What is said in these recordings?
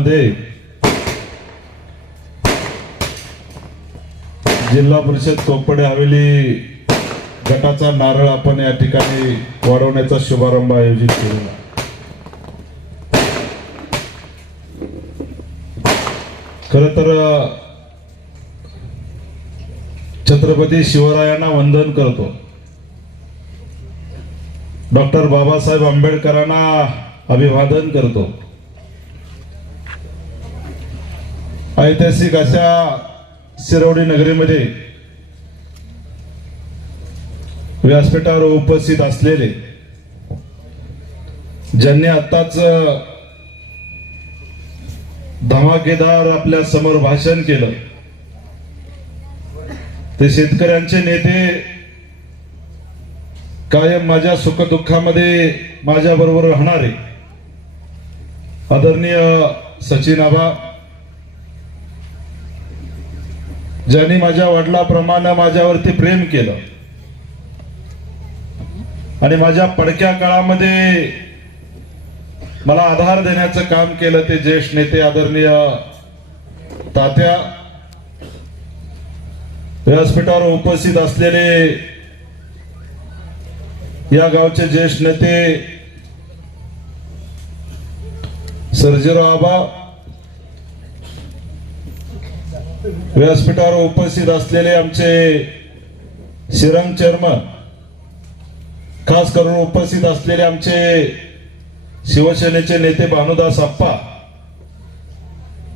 जिल्ह्यामध्ये जिल्हा परिषद चोपडे हवेली गटाचा नारळ आपण या ठिकाणी वाढवण्याचा शुभारंभ आयोजित केलेला खर तर छत्रपती शिवरायांना वंदन करतो. डॉक्टर बाबासाहेब आंबेडकरांना अभिवादन करतो. ऐतिहासिक अशा शिरवडी नगरीमध्ये व्यासपीठावर उपस्थित असलेले ज्यांनी आत्ताच धमाकेदार आपल्यासमोर भाषण केलं ते शेतकऱ्यांचे नेते कायम माझ्या सुखदुःखामध्ये माझ्या बरोबर राहणारे आदरणीय सचिन आबा ज्यांनी माझ्या वडिलाप्रमाणे माझ्यावरती प्रेम केलं आणि माझ्या पडक्या काळामध्ये मला आधार देण्याचं काम केलं ते ज्येष्ठ नेते आदरणीय तात्या. व्यासपीठावर उपस्थित असलेले या गावचे ज्येष्ठ नेते सर्जेराव आबा व्यासपीठावर उपस्थित असलेले आमचे शिरंग चेअरमन खास करून उपस्थित असलेले आमचे शिवसेनेचे नेते भानुदास अप्पा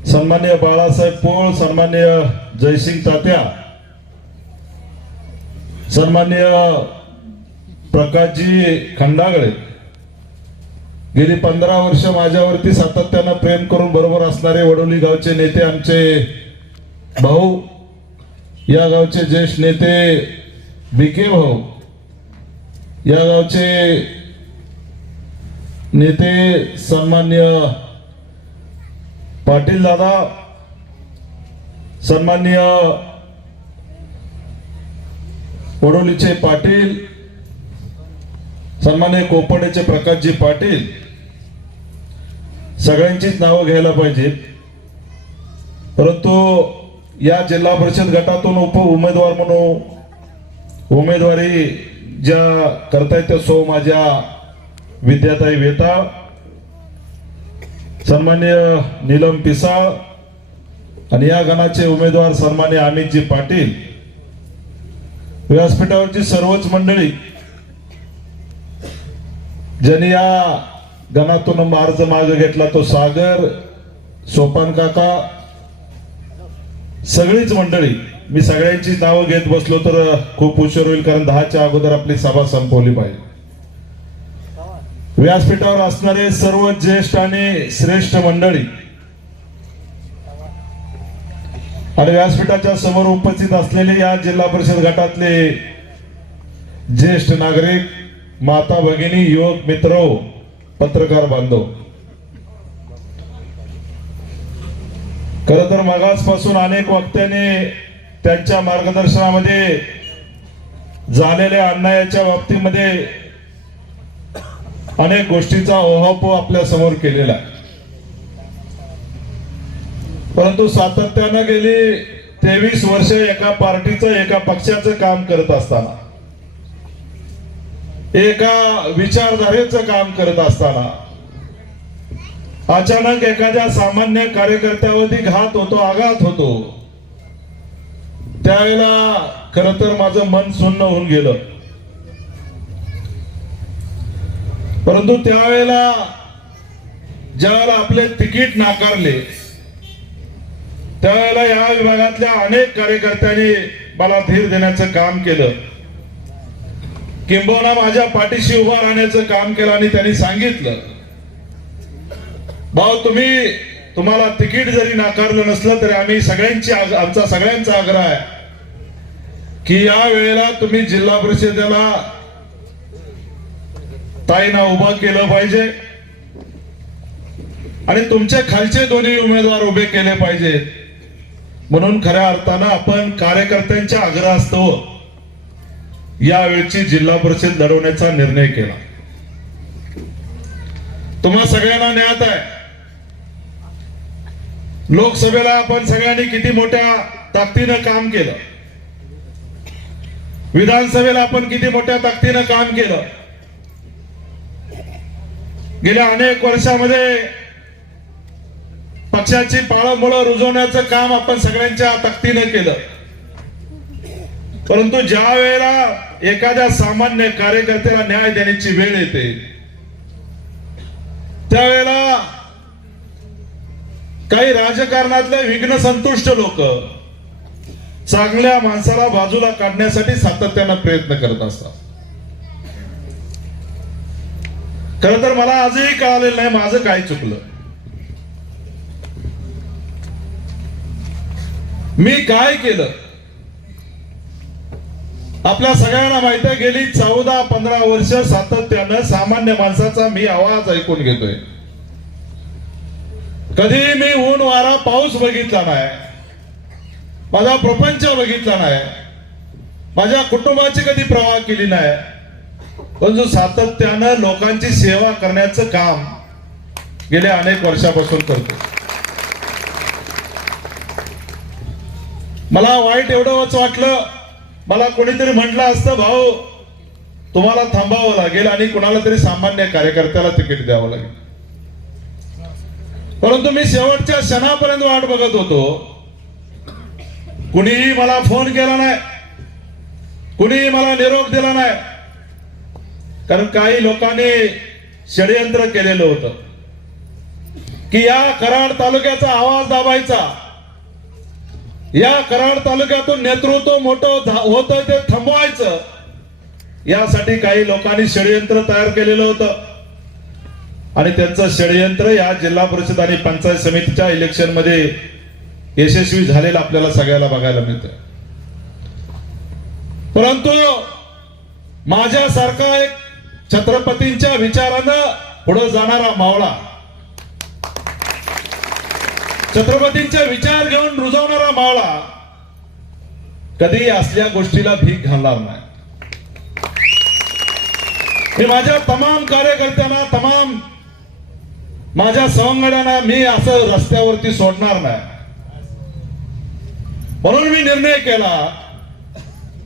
सन्मान्य बाळासाहेब पोळ सन्मान्य जयसिंग तात्या सन्मान्य प्रकाशजी खंडागळे. गेली पंधरा वर्ष माझ्यावरती सातत्यानं प्रेम करून बरोबर असणारे वडोली गावचे नेते आमचे भाऊ या गावचे ज्येष्ठ नेते बिके भाऊ या गावचे नेते सन्मान्य पाटील दादा सन्मान्य वडोलीचे पाटील सन्मान्य कोपडेचे प्रकाशजी पाटील सगळ्यांचीच नावं घ्यायला पाहिजेत. परंतु या जिल्हा परिषद गटातून उप उमेदवार म्हणून उमेदवारी ज्या करतायत त्या सो माझ्या विद्याताई वेता सन्मान्य नीलम पिसाळ आणि या गणाचे उमेदवार सन्मान्य अमितजी पाटील. व्यासपीठावरची सर्वच मंडळी. ज्यांनी या गणातून अर्ज मार्ग घेतला तो सागर सोपान काका सगळीच मंडळी मी सगळ्यांची नावं घेत बसलो तर खूप उशीर होईल कारण दहाच्या अगोदर आपली सभा संपवली पाहिजे. व्यासपीठावर असणारे सर्व ज्येष्ठ आणि श्रेष्ठ मंडळी आणि व्यासपीठाच्या समोर उपस्थित असलेले या जिल्हा परिषद गटातले ज्येष्ठ नागरिक माता भगिनी युवक मित्र पत्रकार बांधव. खर तर मगासपासून अनेक वक्त्याने त्यांच्या मार्गदर्शनामध्ये झालेल्या अन्यायाच्या बाबतीमध्ये अनेक गोष्टीचा ओहापो आपल्यासमोर केलेला आहे. परंतु सातत्यानं गेली तेवीस वर्ष एका पार्टीचं एका पक्षाचं काम करत असताना एका विचारधारेचं काम करत असताना अचानक एखाद्या सामान्य कार्यकर्त्यावरती घात होतो आघात होतो. त्यावेळेला खर तर माझं मन सुन्न होऊन गेलं. परंतु त्यावेळेला ज्यावेळेला आपले तिकीट नाकारले त्यावेळेला या विभागातल्या अनेक कार्यकर्त्यांनी मला धीर देण्याचं काम केलं. किंबहुना माझ्या पाठीशी उभा राहण्याचं काम केलं आणि त्यांनी सांगितलं. भाऊ तुम्ही तुम्हाला तिकीट जरी नाकारलं नसलं तरी आम्ही सगळ्यांची आमचा सगळ्यांचा आग्रह आहे की या वेळेला तुम्ही जिल्हा परिषदेला ताईना उभं केलं पाहिजे आणि तुमचे खालचे दोन्ही उमेदवार उभे केले पाहिजेत. म्हणून खऱ्या अर्थानं आपण कार्यकर्त्यांच्या आग्रहास्तव यावेळची जिल्हा परिषद लढवण्याचा निर्णय केला. तुम्हा सगळ्यांना ज्ञात आहे. लोकसभेला आपण सगळ्यांनी किती मोठ्या ताकदीनं काम केलं? विधानसभेला आपण किती मोठ्या ताकदीनं काम केलं? गेल्या अनेक वर्षामध्ये पक्षाची पाळंमुळं रुजवण्याचं काम आपण सगळ्यांच्या ताकदीनं केलं. परंतु ज्या वेळेला एखाद्या सामान्य कार्यकर्त्याला न्याय देण्याची वेळ येते त्यावेळेला काही राजकारणातले विघ्न संतुष्ट लोक चांगल्या माणसाला बाजूला काढण्यासाठी सातत्यानं प्रयत्न करत असतात. खर तर मला आजही कळालेलं नाही माझं काय चुकलं. मी काय केलं? आपल्या सगळ्यांना माहिती गेली चौदा पंधरा वर्ष सातत्यानं सामान्य माणसाचा मी आवाज ऐकून घेतोय. कधी मी ऊन वारा पाऊस बघितला नाही माझा प्रपंच बघितला नाही माझ्या कुटुंबाची कधी प्रवाह केली नाही पण जो सातत्यानं लोकांची सेवा करण्याचं काम गेल्या अनेक वर्षापासून करतो. मला वाईट एवढंच वाटलं मला कोणीतरी म्हटलं असतं भाऊ तुम्हाला थांबावं लागेल आणि कुणाला तरी सामान्य कार्यकर्त्याला तिकीट द्यावं लागेल. परंतु मी शेवटच्या क्षणापर्यंत वाट बघत होतो. कुणीही मला फोन केला नाही. कुणीही मला निरोप दिला नाही. कारण काही लोकांनी षडयंत्र केलेलं होतं. की या कराड तालुक्याचा आवाज दाबायचा. या कराड तालुक्यातून नेतृत्व मोठं होत ते थांबवायचं. यासाठी काही लोकांनी षडयंत्र तयार केलेलं होतं. आणि त्यांचं षडयंत्र या जिल्हा परिषद आणि पंचायत समितीच्या इलेक्शनमध्ये यशस्वी झालेलं आपल्याला सगळ्याला बघायला मिळतं. परंतु माझ्यासारखा एक छत्रपतींच्या विचारानं पुढे जाणारा मावळा छत्रपतींचे विचार घेऊन रुजवणारा मावळा कधी असल्या गोष्टीला भीक घालणार नाही. मी माझ्या तमाम कार्यकर्त्यांना तमाम माझ्या सवंगड्यांना मी असं रस्त्यावरती सोडणार नाही. म्हणून मी निर्णय केला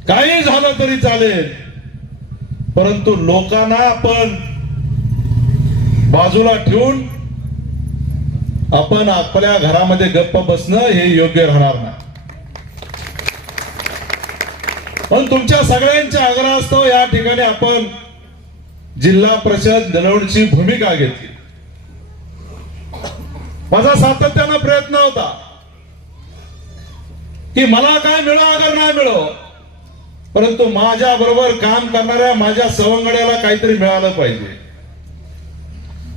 काही झालं तरी चालेल परंतु लोकांना आपण बाजूला ठेवून आपण आपल्या घरामध्ये गप्प बसणं हे योग्य राहणार नाही. पण तुमच्या सगळ्यांच्या आग्रहास्तव या ठिकाणी आपण जिल्हा परिषद दलवडची भूमिका घेतली. माझा सातत्यानं प्रयत्न होता की मला काय मिळो अगर नाही मिळो. परंतु माझ्या बरोबर काम करणाऱ्या माझ्या सवंगड्याला काहीतरी मिळालं पाहिजे.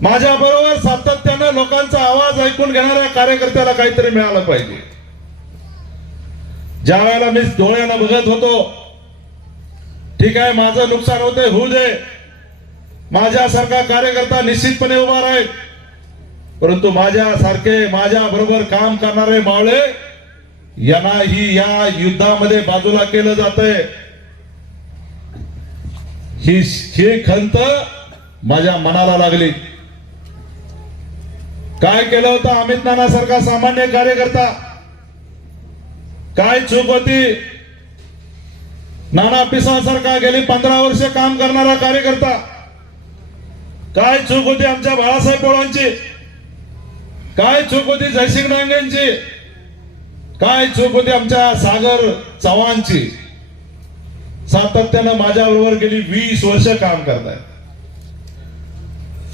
माझ्या बरोबर सातत्यानं लोकांचा आवाज ऐकून घेणाऱ्या कार्यकर्त्याला काहीतरी मिळालं पाहिजे. ज्या वेळेला मी डोळ्यानं बघत होतो ठीक आहे माझं नुकसान होते होऊ दे. माझ्यासारखा कार्यकर्ता निश्चितपणे उभा राहील. परंतु माझ्यासारखे माझ्या बरोबर काम करणारे मावळे यांनाही या युद्धामध्ये बाजूला केलं जात ही ही खंत माझ्या मनाला लागली. काय केलं होतं अमित नाना सारखा सामान्य कार्यकर्ता? काय चूक होती? नाना पिसासारखा गेली पंधरा वर्ष काम करणारा कार्यकर्ता. काय चूक होती आमच्या बाळासाहेब पोळांची? काय चूक होती जयसिंग डांगेंची? काय चूक होती आमच्या सागर चव्हाणची? सातत्यानं माझ्याबरोबर गेली वीस वर्ष काम करताय.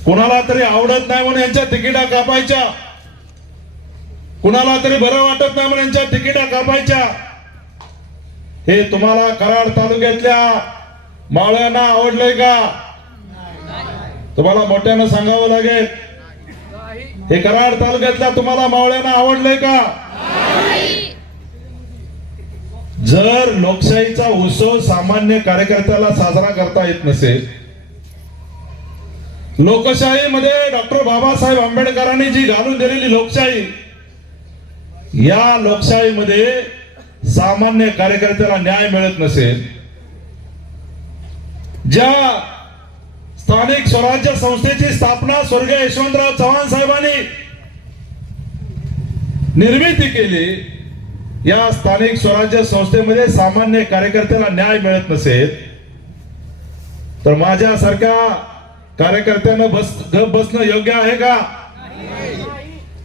कुणाला तरी आवडत नाही म्हणून यांच्या तिकिटा कापायच्या. कुणाला तरी बरं वाटत नाही म्हणून यांच्या तिकिटा कापायच्या. हे तुम्हाला कराड तालुक्यातल्या मावळ्यांना आवडलंय का? तुम्हाला मोठ्यानं सांगावं लागेल. हे कराड तालुक्यातल्या तुम्हाला मावळ्यांना आवडलंय का? जर लोकशाहीचा उत्सव सामान्य कार्यकर्त्याला साजरा करता येत नसेल लोकशाहीमध्ये डॉक्टर बाबासाहेब आंबेडकरांनी जी घालून दिलेली लोकशाही या लोकशाहीमध्ये सामान्य कार्यकर्त्याला न्याय मिळत नसेल ज्या स्थानिक स्वराज्य संस्थेची स्थापना स्वर्गीय यशवंतराव चव्हाण साहेबांनी निर्मिती केली. या स्थानिक स्वराज्य संस्थेमध्ये सामान्य कार्यकर्त्याला न्याय मिळत नसेल तर माझ्यासारख्या कार्यकर्त्यानं बस गप बसणं योग्य आहे का?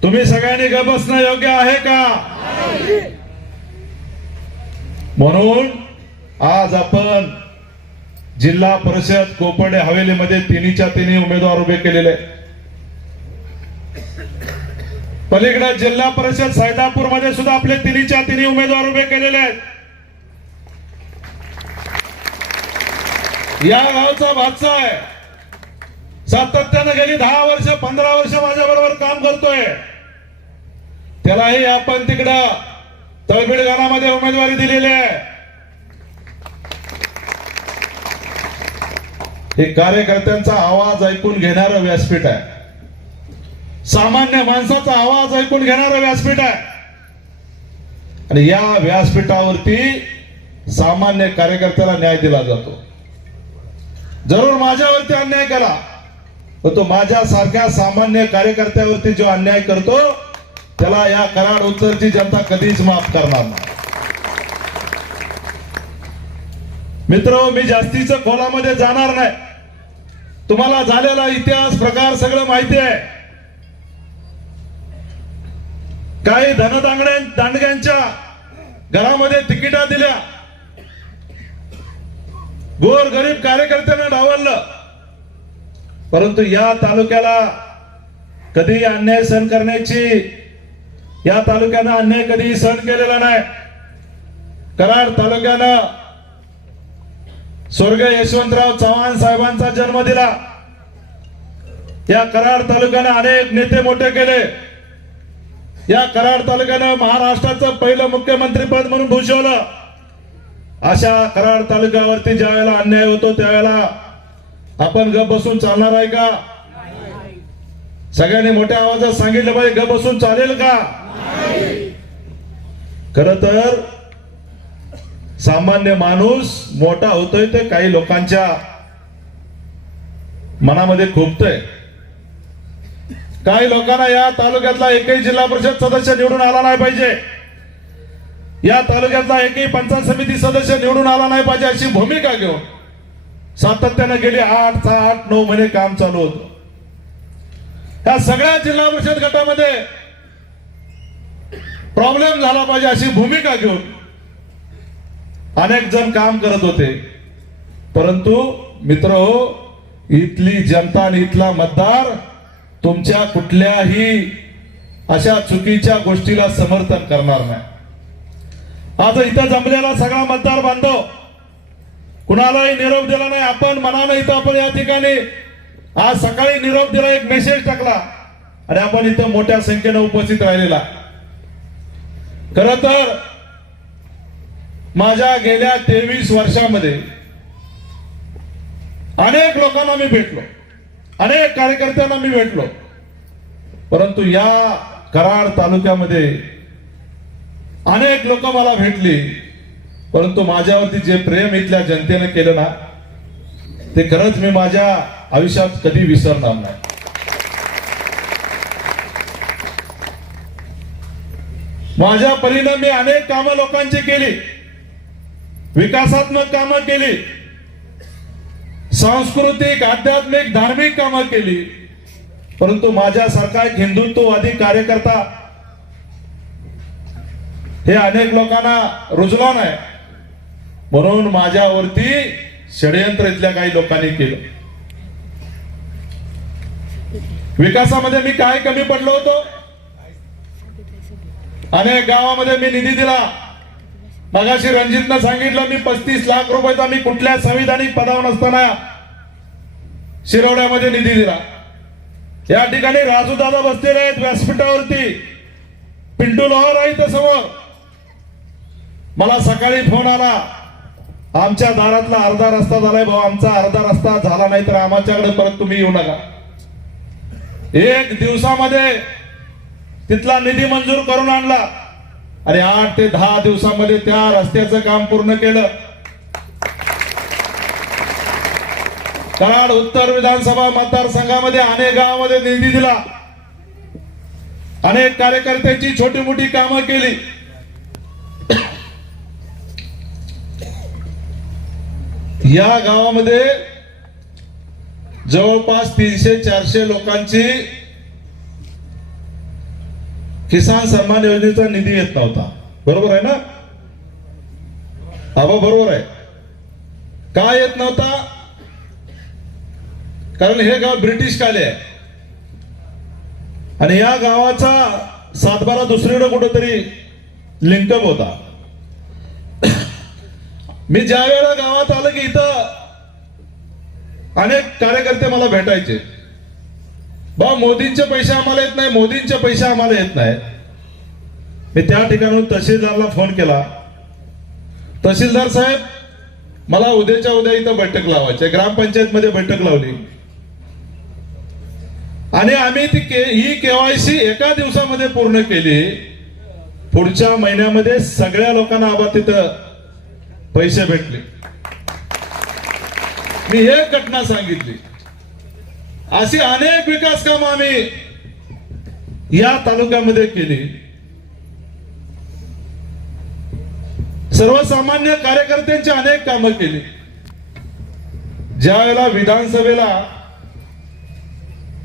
तुम्ही सगळ्यांनी गप बसणं योग्य आहे का? म्हणून आज आपण जिल्हा परिषद कोपर्डे हवेलीमध्ये तिन्हीच्या तिन्ही उमेदवार उभे केलेले. पलीकडे जिल्हा परिषद सैदापूरमध्ये सुद्धा आपले तिन्हीच्या तिन्ही उमेदवार उभे केलेले आहेत. या गावचा भातसा आहे. सातत्यानं गेली दहा वर्ष पंधरा वर्ष माझ्या बरोबर काम करतोय. त्यालाही आपण तिकडं तळबीड गावामध्ये उमेदवारी दिलेली आहे. हे कार्यकर्त्यांचा आवाज ऐकून घेणारं व्यासपीठ आहे. सामान्य माणसाचा आवाज ऐकून घेणारं व्यासपीठ आहे. आणि या व्यासपीठावरती सामान्य कार्यकर्त्याला न्याय दिला जातो. जरूर माझ्यावरती अन्याय करा तर तो माझ्या सारख्या सामान्य कार्यकर्त्यावरती जो अन्याय करतो त्याला या कराड उत्तरची जनता कधीच माफ करणार नाही. मित्र मी जास्तीचं खोलामध्ये जाणार नाही. तुम्हाला झालेला इतिहास प्रकार सगळं माहिती आहे. काही धनदांगड्या दांडग्यांच्या घरामध्ये तिकिटा दिल्या. गोर गरीब कार्यकर्त्यांना डावललं. परंतु या तालुक्याला कधी अन्याय सहन करण्याची या तालुक्यानं अन्याय कधी सहन केलेला नाही. कराड तालुक्यानं स्वर्ग यशवंतराव चव्हाण साहेबांचा जन्म दिला. या कराड तालुक्यानं अनेक नेते मोठे केले. या कराड तालुक्यानं महाराष्ट्राचं पहिलं मुख्यमंत्री पद म्हणून भूषवलं. अशा कराड तालुक्यावरती ज्या वेळेला अन्याय होतो त्यावेळेला आपण गप बसून चालणार आहे का? सगळ्यांनी मोठ्या आवाजात सांगितलं पाहिजे गप बसून चालेल का? खर तर सामान्य माणूस मोठा होतोय ते काही लोकांच्या मनामध्ये खुपतय. काही लोकांना या तालुक्यातला एकही जिल्हा परिषद सदस्य निवडून आला नाही पाहिजे. या तालुक्यातला एकही पंचायत समिती सदस्य निवडून आला नाही पाहिजे अशी भूमिका घेऊन सातत्यानं गेली आठ सहा आठ नऊ महिने काम चालू होत. या सगळ्या जिल्हा परिषद गटामध्ये प्रॉब्लेम झाला पाहिजे अशी भूमिका घेऊन अनेक जण काम करत होते. परंतु मित्र हो इथली जनता आणि इथला मतदार तुमच्या कुठल्याही अशा चुकीच्या गोष्टीला समर्थन करणार नाही. आज इथं जमलेला सगळा मतदार बांधव कुणालाही निरोप दिला नाही. आपण मनानं इथं आपण या ठिकाणी आज सकाळी निरोप दिला एक मेसेज टाकला. आणि आपण इथं मोठ्या संख्येनं उपस्थित राहिलेला. खर तर माझ्या गेल्या तेवीस वर्षामध्ये अनेक लोकांना मी भेटलो. अनेक कार्यकर्त्यांना मी भेटलो. परंतु या कराड तालुक्यामध्ये अनेक लोक मला भेटली. परंतु माझ्यावरती जे प्रेम इथल्या जनतेनं केलं ना ते खरंच मी माझ्या आयुष्यात कधी विसरणार नाही. माझ्या परीनं मी अनेक कामं लोकांची केली. विकासात्मक कामं केली. सांस्कृतिक आध्यात्मिक धार्मिक कामं केली. परंतु माझ्यासारखा एक हिंदुत्ववादी कार्यकर्ता हे अनेक लोकांना रुजला नाही. म्हणून माझ्यावरती षडयंत्र इथल्या काही लोकांनी केलं. विकासामध्ये मी काय कमी पडलो होतो? अनेक गावामध्ये मी निधी दिला. मगाशी रणजितनं सांगितलं मी पस्तीस लाख रुपयाचा मी कुठल्या संविधानिक पदावर नसताना शिरवड्यामध्ये निधी दिला. या ठिकाणी राजू दादा बसलेले आहेत व्यासपीठावरती. पिंटू लोहार आहे त्या समोर. मला सकाळी फोन आला. आमच्या दारातला अर्धा रस्ता झालाय भाऊ आमचा अर्धा रस्ता झाला नाही तर आमच्याकडे परत तुम्ही येऊ नका. एक दिवसामध्ये तिथला निधी मंजूर करून आणला. आणि आठ ते दहा दिवसामध्ये त्या रस्त्याचं काम पूर्ण केलं. कराड उत्तर विधानसभा मतदारसंघामध्ये अनेक गावामध्ये निधी दिला. अनेक कार्यकर्त्यांची छोटी मोठी कामं केली. या गावामध्ये जवळपास तीनशे चारशे लोकांची किसान सन्मान योजनेचा निधी येत नव्हता. बरोबर आहे ना? आबा बरोबर आहे. का येत नव्हता? कारण हे गाव ब्रिटिश काले आहे. आणि या गावाचा सातबारा दुसरीकडे कुठेतरी लिंकअप होता. मी ज्या वेळेला गावात आलं की इथं अनेक कार्यकर्ते मला भेटायचे. बा मोदींचे पैसे आम्हाला येत नाही मोदींचे पैसे आम्हाला येत नाही मी त्या ठिकाणून तहसीलदारला फोन केला. तहसीलदार साहेब मला उद्याच्या उद्या इथं बैठक लावायची ग्रामपंचायत ग्रामपंचायतमध्ये बैठक लावली. आणि आम्ही ती के ही केवायसी एका दिवसामध्ये पूर्ण केली. पुढच्या महिन्यामध्ये सगळ्या लोकांना आबा तिथं पैसे भेटले. मी हे घटना सांगितली. अशी अनेक विकास कामं आम्ही या तालुक्यामध्ये केली. सर्वसामान्य कार्यकर्त्यांची अनेक कामं केली. ज्या वेळेला विधानसभेला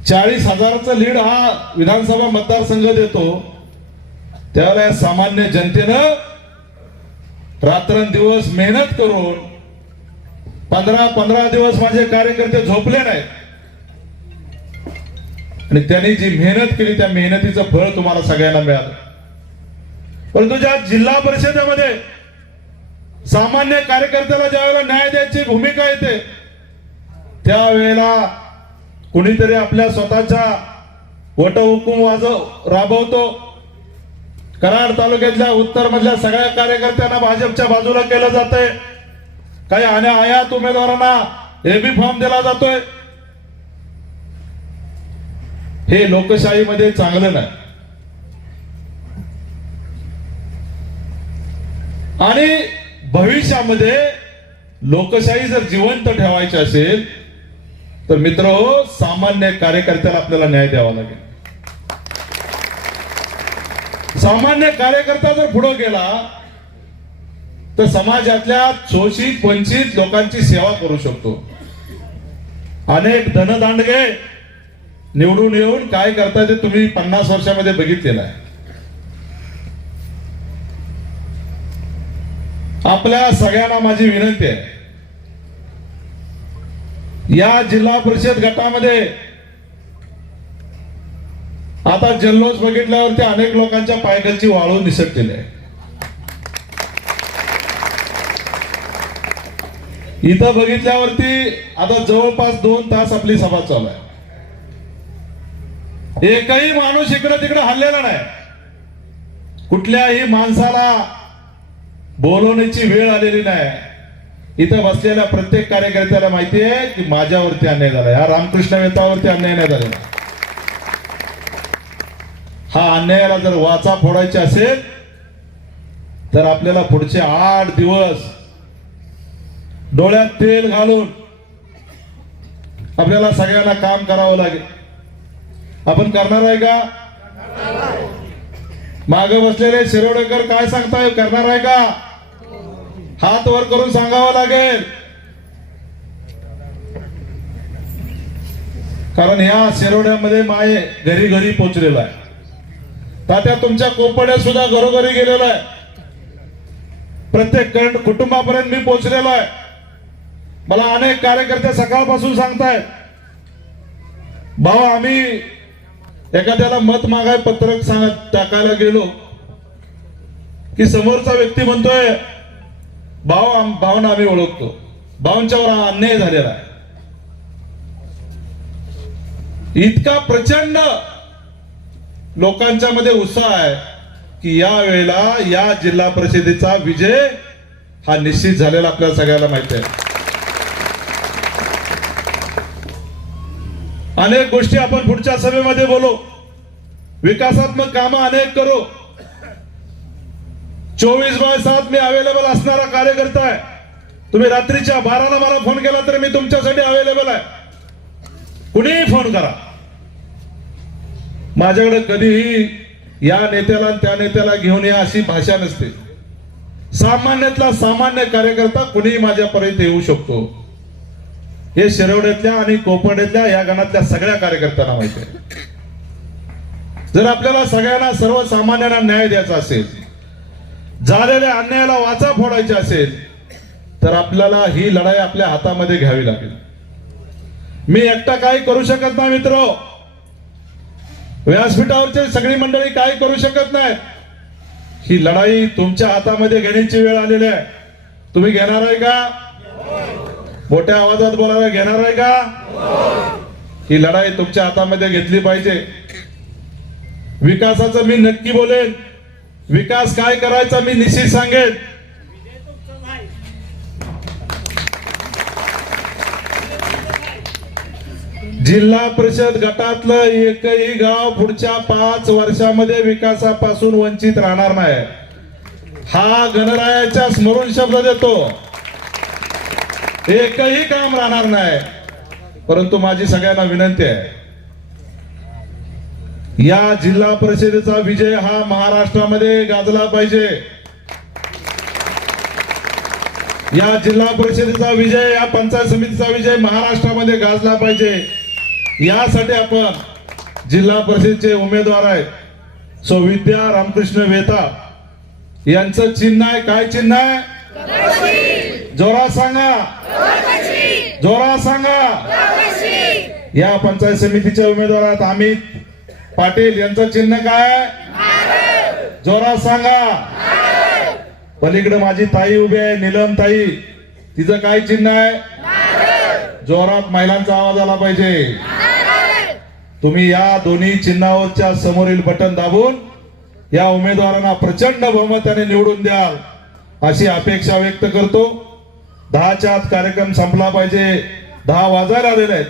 चाळीस हजाराचा लीड हा विधानसभा मतदारसंघ देतो त्यावेळेला सामान्य जनतेनं रात्रंदिवस मेहनत करून पंधरा पंधरा दिवस माझे कार्यकर्ते झोपले नाहीत. आणि त्यांनी जी मेहनत केली त्या मेहनतीचं फळ तुम्हाला सगळ्यांना मिळालं. परंतु ज्या जिल्हा परिषदेमध्ये सामान्य कार्यकर्त्याला ज्यावेळेला न्याय द्यायची भूमिका येते त्यावेळेला कुणीतरी आपल्या स्वतःच्या वट हुकूम वाजव राबवतो. कराड तालुक्यातल्या उत्तर मधल्या सगळ्या कार्यकर्त्यांना भाजपच्या बाजूला केलं जातंय. काही आणि आयात उमेदवारांना एबी फॉर्म दिला जातोय. हे लोकशाहीमध्ये चांगलं नाही. आणि भविष्यामध्ये लोकशाही जर जिवंत ठेवायची असेल तर मित्र हो, सामान्य कार्यकर्त्याला आपल्याला न्याय द्यावा लागेल. सामान्य कार्यकर्ता जर पुढे गेला तर समाजातल्या शोषित वंचित लोकांची सेवा करू शकतो. अनेक धनदांडगे निवडून येऊन काय करताय ते तुम्ही पन्नास वर्षामध्ये बघितलेलं आहे. आपल्या सगळ्यांना माझी विनंती आहे. या जिल्हा परिषद गटामध्ये आता जल्लोष बघितल्यावरती अनेक लोकांच्या पायखालची वाळू निसटलेली आहे इथं बघितल्यावरती आता जवळपास दोन तास आपली सभा चालू आहे. एकही माणूस इकडे तिकडे हल्लेला नाही. कुठल्याही माणसाला बोलवण्याची वेळ आलेली नाही. इथं बसलेल्या प्रत्येक कार्यकर्त्याला माहिती आहे की माझ्यावरती अन्याय झाला. या रामकृष्ण वेतावरती अन्याय नाही झालेला हा अन्यायाला जर वाचा फोडायची असेल तर आपल्याला पुढचे आठ दिवस डोळ्यात तेल घालून आपल्याला सगळ्यांना काम करावं लागेल. आपण करणार आहे का? माग बसलेले शिरोडेकर काय सांगताय? करणार आहे का? हात वर करून सांगावं लागेल. कारण ह्या शिरोड्यामध्ये माय घरी घरी पोचलेला आहे. तात्या तुमच्या कोपड्या सुद्धा घरोघरी गेलेलो आहे. प्रत्येक कुटुंबापर्यंत मी पोचलेलो आहे. मला अनेक कार्यकर्ते सकाळपासून सांगतायत भाऊ आम्ही एखाद्याला मत मागाय पत्रक सांग टाकायला गेलो की समोरचा व्यक्ती म्हणतोय भाव आम- भावना आम्ही ओळखतो. भावांच्यावर हा अन्याय झालेला आहे. इतका प्रचंड लोकांच्या मध्ये उत्साह आहे की या वेळेला या जिल्हा परिषदेचा विजय हा निश्चित झालेला आपल्याला सगळ्याला माहिती आहे. अनेक गोष्टी आपण पुढच्या सभेमध्ये बोलू. विकासात्मक कामं अनेक करू. चोवीस बाय सात मी अवेलेबल असणारा कार्यकर्ता आहे. तुम्ही रात्रीच्या बाराला मला फोन केला तर मी तुमच्यासाठी अवेलेबल आहे. कुणीही फोन करा. माझ्याकडे कधीही या नेत्याला त्या नेत्याला घेऊन या अशी भाषा नसते. सामान्यातला सामान्य कार्यकर्ता कुणीही माझ्यापर्यंत येऊ शकतो. हे शिरवड्यातल्या आणि कोपर्ड्यातल्या या गणातल्या सगळ्या कार्यकर्त्यांना माहिती आहे. जर आपल्याला सगळ्यांना सर्वसामान्यांना न्याय द्यायचा असेल झालेल्या अन्यायाला वाचा फोडायची असेल तर आपल्याला ही लढाई आपल्या हातामध्ये घ्यावी लागेल. मी एकटा काही करू शकत नाही मित्र. व्यासपीठावरची सगळी मंडळी काही करू शकत नाही. ही लढाई तुमच्या हातामध्ये घेण्याची वेळ आलेली आहे. तुम्ही घेणार आहे का? मोठ्या आवाजात बोलायला घेणार आहे का? ही लढाई तुमच्या हातामध्ये घेतली पाहिजे. विकासाचं मी नक्की बोलेन. विकास काय करायचा मी निश्चित सांगेन. जिल्हा परिषद गटातलं एकही गाव पुढच्या पाच वर्षामध्ये विकासापासून वंचित राहणार नाही. हा गणरायाच्या स्मरण शब्द देतो. एकही काम राहणार नाही. परंतु माझी सगळ्यांना विनंती आहे. या जिल्हा परिषदेचा विजय हा महाराष्ट्रामध्ये गाजला पाहिजे. या जिल्हा परिषदेचा विजय या पंचायत समितीचा विजय महाराष्ट्रामध्ये गाजला पाहिजे. यासाठी आपण जिल्हा परिषदेचे उमेदवार आहेत. सो विद्या रामकृष्ण वेता यांचं चिन्ह आहे. काय चिन्ह आहे? जोरा सांगा. जोरा सांगा. या पंचायत समितीचे उमेदवार आहेत अमित पाटील यांचं चिन्ह काय? जोरा सांगा. पलीकडे माझी ताई उभी आहे नीलम ताई. तिचं काय चिन्ह आहे? जोरात महिलांचा आवाज आला पाहिजे. तुम्ही या दोन्ही चिन्हावरच्या समोरील बटन दाबून या उमेदवारांना प्रचंड बहुमताने निवडून द्याल अशी अपेक्षा व्यक्त करतो. दहाच्या आत कार्यक्रम संपला पाहिजे. दहा वाजायला आलेले आहेत.